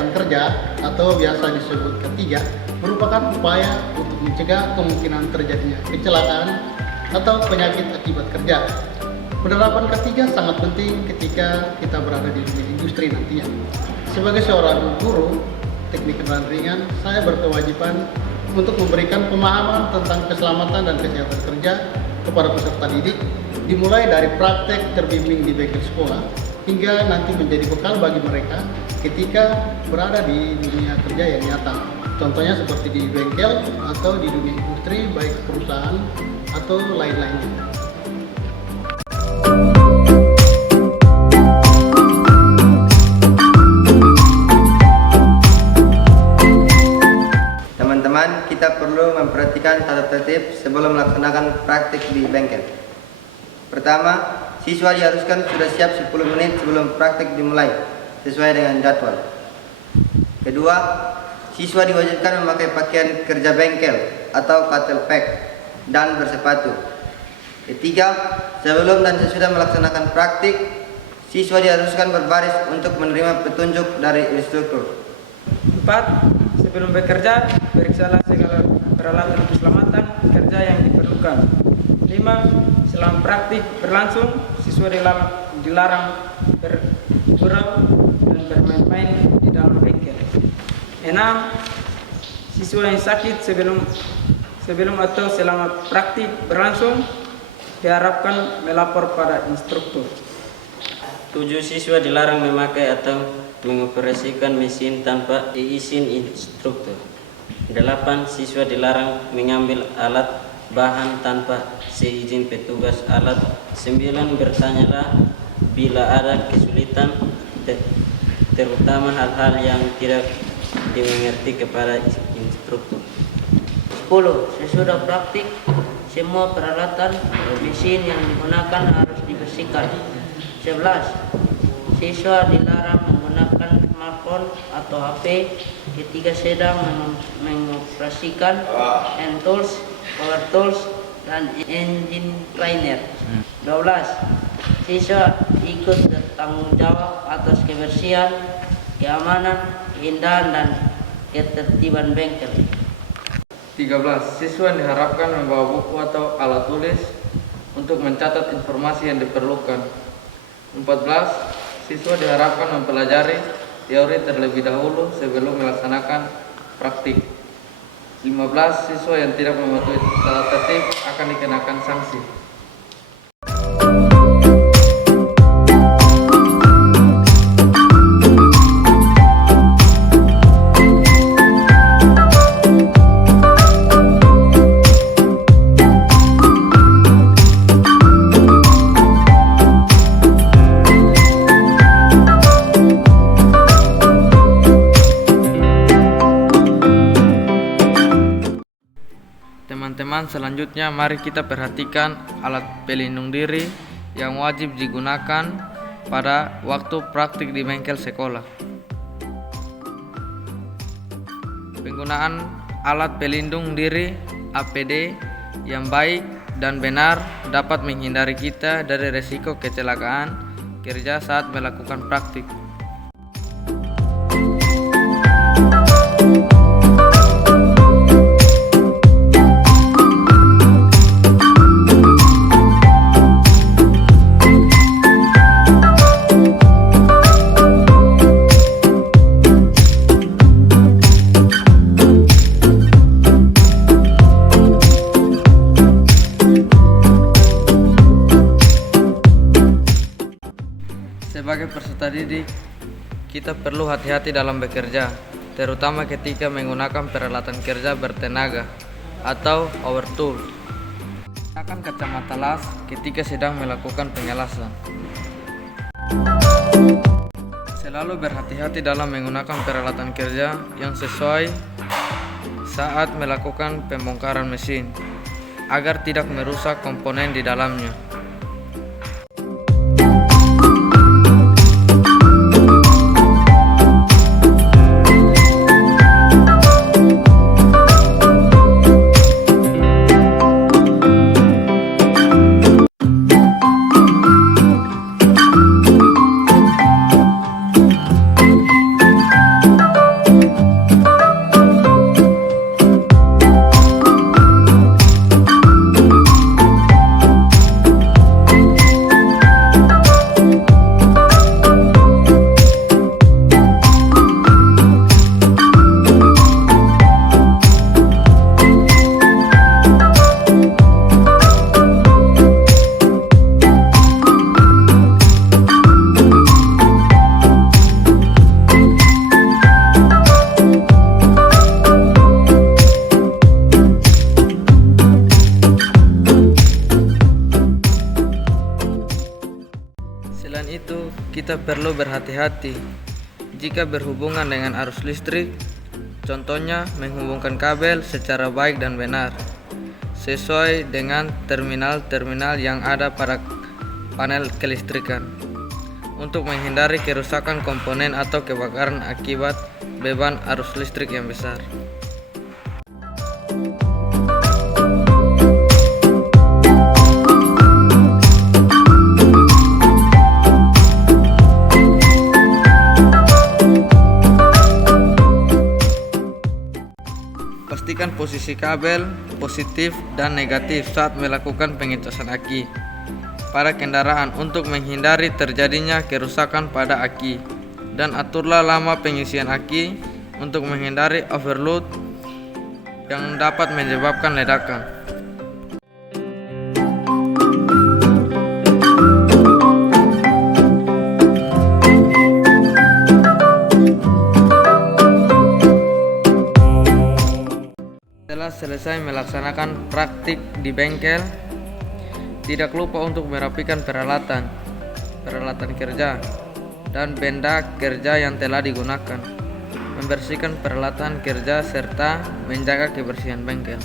Kesehatan Kerja atau biasa disebut K3 merupakan upaya untuk mencegah kemungkinan terjadinya kecelakaan atau penyakit akibat kerja. Penerapan K3 sangat penting ketika kita berada di dunia industri nantinya. Sebagai seorang guru teknik kendaraan ringan, saya berkewajiban untuk memberikan pemahaman tentang keselamatan dan kesehatan kerja kepada peserta didik, dimulai dari praktek terbimbing di bengkel sekolah hingga nanti menjadi bekal bagi mereka ketika berada di dunia kerja yang nyata. Contohnya seperti di bengkel atau di dunia industri, baik perusahaan atau lain-lainnya. Teman-teman, kita perlu memperhatikan tata tertib sebelum melaksanakan praktik di bengkel. Pertama, siswa diharuskan sudah siap 10 menit sebelum praktik dimulai, sesuai dengan jadwal. Kedua, siswa diwajibkan memakai pakaian kerja bengkel atau cattle pack dan bersepatu. Ketiga, sebelum dan sesudah melaksanakan praktik, siswa diharuskan berbaris untuk menerima petunjuk dari instruktur. 4. Sebelum bekerja, periksalah segala peralatan keselamatan kerja yang diperlukan. 5. Selama praktik berlangsung, siswa dilarang bergurau dan bermain-main di dalam bengkel. 6. Siswa yang sakit sebelum atau selama praktik berlangsung diharapkan melapor pada instruktur. 7. Siswa dilarang memakai atau mengoperasikan mesin tanpa izin instruktur. 8. Siswa dilarang mengambil alat bahan tanpa seizin petugas alat. 9. Bertanyalah bila ada kesulitan, terutama hal-hal yang tidak dimengerti kepada instruktur. 10. Sesudah praktik, semua peralatan mesin yang digunakan harus dibersihkan. 11. Siswa dilarang menggunakan smartphone atau HP ketika sedang mengoperasikan hand tools, power tools, dan engine cleaner. 12. Siswa ikut bertanggung jawab atas kebersihan, keamanan, keindahan, dan ketertiban bengkel. 13. Siswa diharapkan membawa buku atau alat tulis untuk mencatat informasi yang diperlukan. 14. Siswa diharapkan mempelajari teori terlebih dahulu sebelum melaksanakan praktik. 15. Siswa yang tidak mematuhi tata tertib akan dikenakan sanksi. Teman-teman, selanjutnya mari kita perhatikan alat pelindung diri yang wajib digunakan pada waktu praktik di bengkel sekolah. Penggunaan alat pelindung diri APD yang baik dan benar dapat menghindari kita dari resiko kecelakaan kerja saat melakukan praktik. Sebagai peserta didik, kita perlu hati-hati dalam bekerja, terutama ketika menggunakan peralatan kerja bertenaga atau power tool. Gunakan kacamata las ketika sedang melakukan pengelasan. Selalu berhati-hati dalam menggunakan peralatan kerja yang sesuai saat melakukan pembongkaran mesin, agar tidak merusak komponen di dalamnya. kita perlu berhati-hati jika berhubungan dengan arus listrik, contohnya menghubungkan kabel secara baik dan benar, sesuai dengan terminal-terminal yang ada pada panel kelistrikan, untuk menghindari kerusakan komponen atau kebakaran akibat beban arus listrik yang besar. Pastikan posisi kabel positif dan negatif saat melakukan pengecasan aki pada kendaraan untuk menghindari terjadinya kerusakan pada aki, dan aturlah lama pengisian aki untuk menghindari overload yang dapat menyebabkan ledakan. Setelah selesai melaksanakan praktik di bengkel, tidak lupa untuk merapikan peralatan kerja dan benda kerja yang telah digunakan, membersihkan peralatan kerja serta menjaga kebersihan bengkel.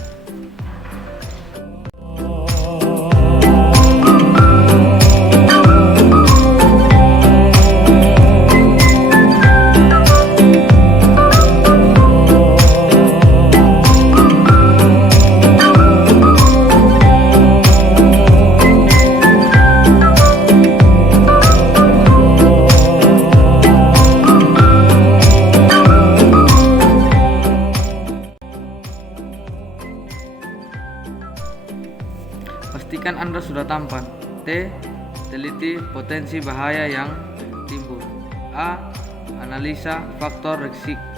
Pastikan Anda sudah tampan. T. Teliti potensi bahaya yang timbul. A. Analisa faktor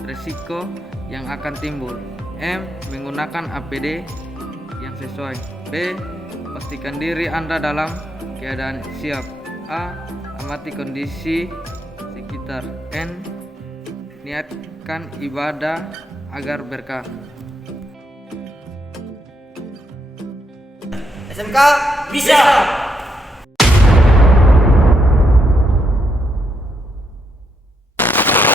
resiko yang akan timbul. M. Menggunakan APD yang sesuai. B. Pastikan diri Anda dalam keadaan siap. A. Amati kondisi sekitar. N. Niatkan ibadah agar berkah. SMK bisa.